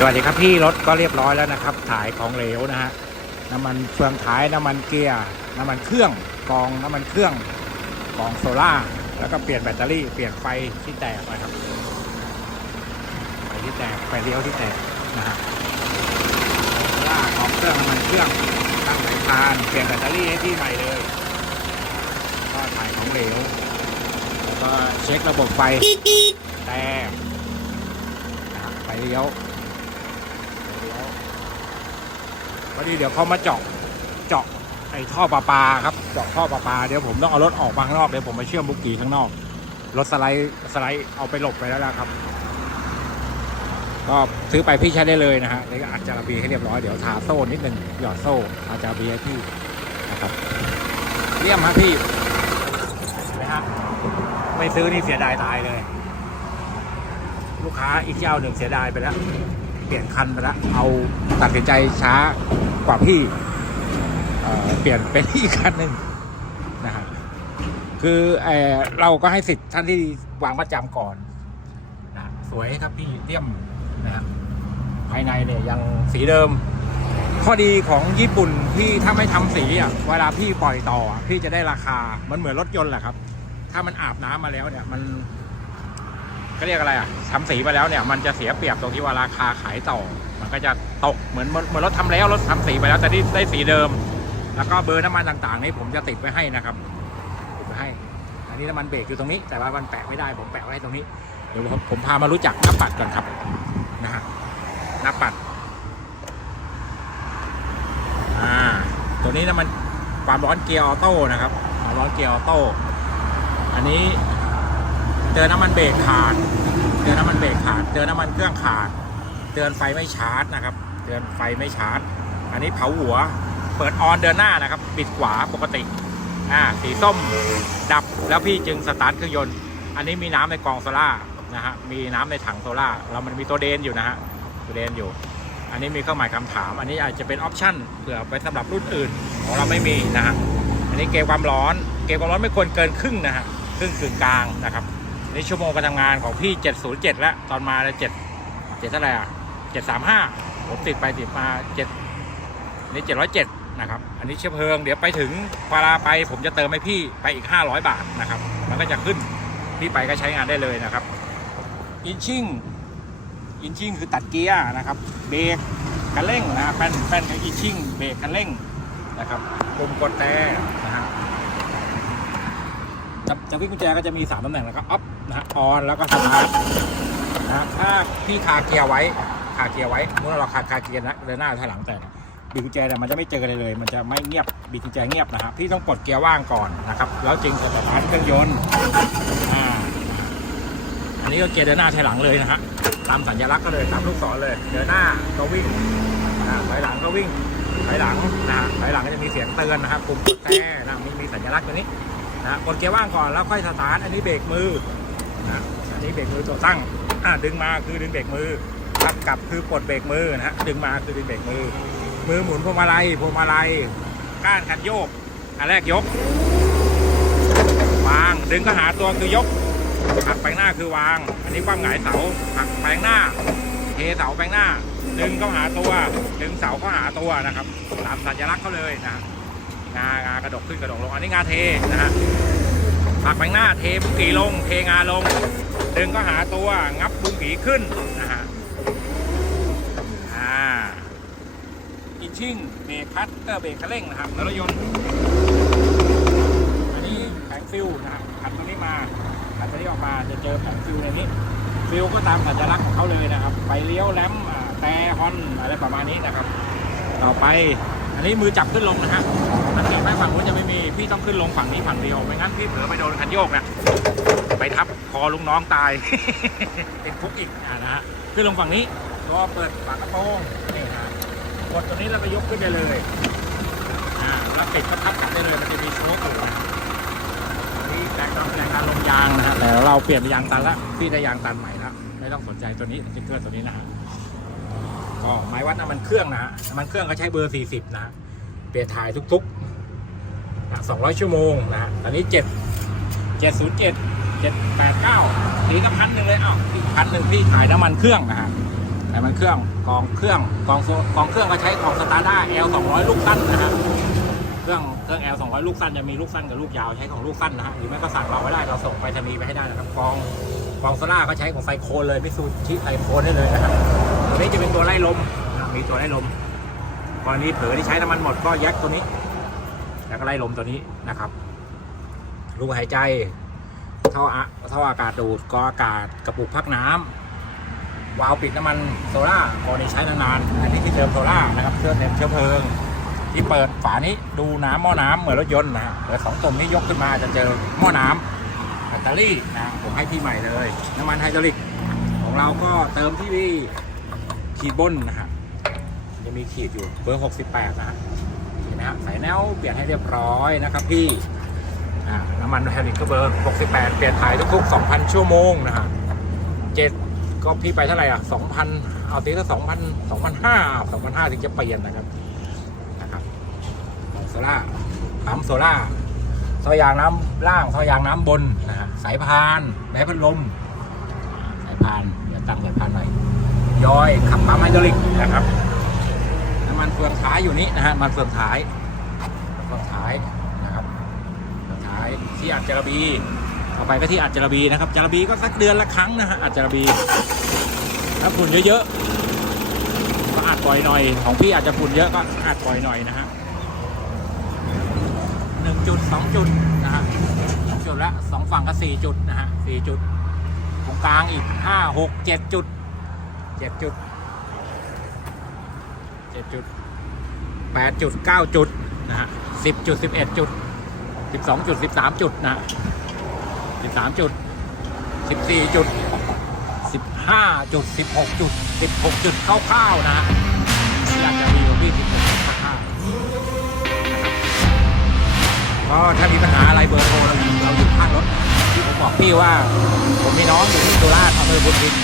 สวัสดีครับพี่รถก็เรียบร้อยแล้วนะครับ ถ่ายของเหลวนะฮะน้ำมันเฟืองท้ายน้ำมันเกียร์น้ำมันเครื่องกองน้ำมันเครื่องกองโซล่าแล้วก็เปลี่ยนแบตเตอรี่เปลี่ยนไฟที่แตกนะครับไฟที่แตกไฟเลี้ยวที่แตกนะฮะโซล่าร์กรองเครื่องน้ำมันเครื่องตั้งสายพานเปลี่ยนแบตเตอรี่ให้พี่ใหม่เลยก็ถ่ายของเหลวแล้วก็เช็คระบบไฟแต่ไฟเลี้ยว พอดีเดี๋ยวเขามาเจาะเจาะไอ้ท่อประปาครับเจาะท่อประปาเดี๋ยวผมต้องเอารถออกมาข้างนอกเดี๋ยวผมมาเชื่อมบุกกี้ข้างนอกรถสไลด์สไลด์เอาไปหลบไปแล้วนะครับ ก็ซื้อไปพี่ใช้ได้เลยนะฮะแล้วก็อัดจาระบีให้เรียบร้อยเดี๋ยวทาโซ่นิดหนึ่งหยอดโซ่อาจาระบีให้พี่นะครับเยี่ยมฮะพี่นไหมฮะไม่ซื้อนี่เสียดายตายเลย ลูกค้าอีกเจ้าหนึ่งเสียดายไปแล้ว เปลี่ยนคันไปแล้วเอาตัดสินใจช้ากว่าพี่เเปลี่ยนเป็นอีกคันหนึ่งนะฮะคือเออเราก็ให้สิทธิ์ท่านที่วางประจำก่อนนะสวยครับพี่เลี่ยมนะครับภายในเนี่ยยังสีเดิม ข้อดีของญี่ปุ่นที่ถ้าไม่ทำสีอะเวลาพี่ปล่อยต่อ พี่จะได้ราคามันเหมือนรถยนต์แหละครับ ถ้ามันอาบน้ำมาแล้วเนี่ยมัน ก็เรียกอะไรอะทำสีมาแล้วเนี่ยมันจะเสียเปรียบตรงที่ว่าราคาขายต่อ มันก็จะตกเหมือนเหมือนรถทำแล้วรถทำสีไปแล้วแต่ที่ได้สีเดิม แล้วก็เบอร์น้ำมันต่างๆนี่ผมจะติดไว้ให้นะครับติดไว้ให้ อันนี้น้ำมันเบรกอยู่ตรงนี้แต่ว่ามันแปะไม่ได้ผมแปะไว้ตรงนี้เดี๋ยวผมผมพามารู้จักหน้าปัดก่อนครับนะฮะหน้าปัดอ่าตัวนี้น้ำมันความร้อนเกียร์ออโต้นะครับความร้อนเกียร์ออโต้อันนี้ เตือนน้ำมันเบรกขาด เตือนน้ำมันเบรกขาด เตือนน้ำมันเครื่องขาด เตือนไฟไม่ชาร์จนะครับ เตือนไฟไม่ชาร์จ อันนี้เผาหัว เปิดออนเดินหน้านะครับ ปิดขวาปกติ อ่า สีส้มดับแล้วพี่จึงสตาร์ทเครื่องยนต์ อันนี้มีน้ำในกองโซล่านะฮะ มีน้ำในถังโซล่าเรามันมีตัวเดนอยู่นะฮะ ตัวเดนอยู่ อันนี้มีเครื่องหมายคำถาม อันนี้อาจจะเป็นออปชั่นเผื่อไปสำหรับรุ่นอื่น ของเราไม่มีนะฮะ อันนี้เกมความร้อน เกมความร้อนไม่ควรเกินครึ่งนะฮะ ครึ่งกึ่งกลางนะครับ นี่ชั่วโมงการทำงานของพี่ 707 แล้ว ตอนมาเลย7 7เท่าไหร่อะ 735 ผมติดไปติดมา 7 นี่ 707 นะครับ อันนี้เชื้อเพลิง เดี๋ยวไปถึงเวลาไป ผมจะเติมให้พี่ไปอีก 500 บาทนะครับ มันก็จะขึ้น พี่ไปก็ใช้งานได้เลยนะครับ อินชิ่ง อินชิ่งคือตัดเกียร์นะครับ เบรกคันเร่งนะแป้นแป้นองอินชิ่ง เบรกคันเร่งนะครับปุ่มกดแต่ จับจับที่กุญแจก็จะมี3ตำแหน่งนะครับออฟนะฮะออนแล้วก็สตาร์ทนะฮะถ้าพี่คาเกียร์ไว้คาเกียร์ไว้เมื่อเราคาคาเกียร์นะเดินหน้าถอยหลังแต่บิดกุญแจเนี่ยมันจะไม่เจอกันเลย มันจะไม่เงียบบิดกุญแจเงียบนะฮะพี่ต้องกดเกียร์ว่างก่อนนะครับแล้วจึงจะสตาร์ทเครื่องยนต์อ่าอันนี้ก็เกียร์เดินหน้าถอยหลังเลยนะฮะตามสัญลักษณ์ก็เลยตามลูกศรเลยเดินหน้าก็วิ่งถอยหลังก็วิ่งถอยหลังนะฮะถอยหลังก็จะมีเสียงเตือนนะครับปุ่มกดแต่นะมีมีสัญลักษณ์ตัวนี้ นะกดเกียร์ว่างก่อนแล้วค่อยสตาร์ทอันนี้เบรกมือนะอันนี้เบรกมือตัวตั้งอ่าดึงมาคือดึงเบรกมือขับกลับคือปลดเบรกมือนะฮะดึงมาคือดึงเบรกมือ มือหมุนพวงมาลัยพวงมาลัยก้านคันโยกอันแรกยกวางดึงก็หาตัวคือยกหักไปหน้าคือวาง อันนี้ความหงายเสาหักไปข้างหน้าเทเสาไปข้างหน้า ดึงก็หาตัว ดึงเสาก็หาตัวนะครับตามสัญลักษณ์เขาเลยนะ งางากระดกขึ้นกระดกลง อันนี้งาเทนะฮะผักไปข้างหน้าเทบุ้งกีลง เทงาลง ดึงก็หาตัวงับบุ้งกีขึ้นนะฮะอ่าอิชิ่งเบรกคัตเตอร์เบรกคันเร่งนะครับแล้วรถยนต์อันนี้แผงฟิวนะครับขันตรงนี้มาขันตรงนี้ออกมาจะเจอแผงฟิวในนี้ฟิวก็ตามสัญลักษณ์ของเขาเลยนะครับไฟเลี้ยวแลมป์แต่ฮอนอะไรประมาณนี้นะครับ ต่อไป อันนี้มือจับขึ้นลงนะฮะมันมีไหมฝั่งนู้นจะไม่มี พี่ต้องขึ้นลงฝั่งนี้ฝั่งเดียว ไม่งั้นพี่เผลอไปโดนคันโยกนะไปทับคอลุงน้องตาย เป็นคุกอีกอะนะฮะ ขึ้นลงฝั่งนี้ก็เปิดฝากระโปรงนี่ฮะกดตัวนี้แล้วก็ยกขึ้นได้เลย อ่า แล้วปิดก็ทับกันได้เลย มันจะมีชคอยู่นะนี่แตกต่างการลงยางนะฮะแต่เราเปลี่ยนเป็นยางตันละ พี่ได้ยางตันใหม่ละไม่ต้องสนใจตัวนี้สติ๊กเกอร์ตัวนี้นะฮะ ก็หมายวัดน้ำมันเครื่องนะน้ำมันเครื่องก็ใช้เบอร์ 40 นะ เปลี่ยนถ่ายทุกๆนะ200 ชั่วโมงนะ ตอนนี้ 7 707 789ทีก็พันหนึ่งเลยอ้าวอีกพันหนึ่งพี่ถ่ายน้ำมันเครื่องนะฮะแต่มันเครื่องกองเครื่องกองกองเครื่องก็ใช้ของสตาร์ด้า L 200 ลูกสั้นนะฮะเครื่องเครื่อง L 200 ลูกสั้นจะมีลูกสั้นกับลูกยาวใช้ของลูกสั้นนะฮะหรือไม่ก็สั่งเราไว้ได้เราส่งไปรษณีไปให้ได้นะครับกอง กองโซล่าก็ใช้ของไซโคนเลยไม่ซูชิไซโคนได้เลยนะครับตัวนี้จะเป็นตัวไล่ลมมีตัวไล่ลมกรณีเผลอที่ใช้น้ำมันหมดก็ยักตัวนี้ แล้วก็ไล่ลมตัวนี้นะครับรูหายใจท่ออะท่ออากาศดูดกรอากาศกระปุกพักน้ำวาล์วปิดน้ำมันโซล่ากรณีใช้นานๆอันนี้ที่เติมโซล่านะครับเชื้อเชื้อเพลิง ที่เปิดฝานี้ดูน้ำหม้อน้ำเหมือนรถยนต์นะฮะเปิดสองตุ่มนี้ยกขึ้นมาจะเจอหม้อน้ำ แบตเตอรี่นะผมให้ที่ใหม่เลย น้ำมันไฮดรอลิก ของเราก็เติมที่พี่ขีดบนนะฮะจะมีขีดอยู่เบอร์68 นะฮะเห็นไหมฮะใส่แนวเปลี่ยนให้เรียบร้อยนะครับพี่น้ำมันไฮดรอลิกก็เบอร์ 68 เปลี่ยนถ่ายทุกๆ 2,000 ชั่วโมงนะฮะเจ็ดก็พี่ไปเท่าไหร่อะสองพันเอาตีก็สองพันสองพันห้าสองพันห้าถึงจะเปลี่ยนนะครับนะครับโซล่าปั๊มโซล่า ซอยยางน้ำล่างซอยยางน้ำบนนะฮะสายพานแม่พัดลมสายพานเดี๋ยวตั้งสายพานหน่อยย้อยขับปั๊มไฮดรอลิกนะครับน้ำมันเฟืองท้ายอยู่นี้นะฮะมันเฟืองท้ายเฟืองท้ายนะครับเฟืองท้ายที่อัดจระบีต่อไปก็ที่อัดจระบีนะครับจระบีก็สักเดือนละครั้งนะฮะอัดจระบีถ้าฝุ่นเยอะๆก็อัดปล่อยหน่อย ของพี่อาจจะฝุ่นเยอะก็อัดปล่อยหน่อยนะฮะ จุดสองจุดนะฮะสองจุดละสองฝั่งก็สี่จุดนะฮะสี่จุดตรงกลางอีกห้าหกเจ็ดจุดเจ็ดจุดเจ็ดจุดแปดจุดเก้าจุดนะฮะสิบจุดสิบเอ็ดจุดสิบสองจุดสิบสามจุดนะฮะสิบสามจุดสิบสี่จุดสิบห้าจุดสิบหกจุดสิบหกจุดคร่าวๆนะฮะ ถ้ามีปัญหาอะไรเบอร์โทรเราอยู่เราอยู่ข้างรถที่ผมบอกพี่ว่า ผมมีน้องอยู่ที่โคราชอำเภอบุญริน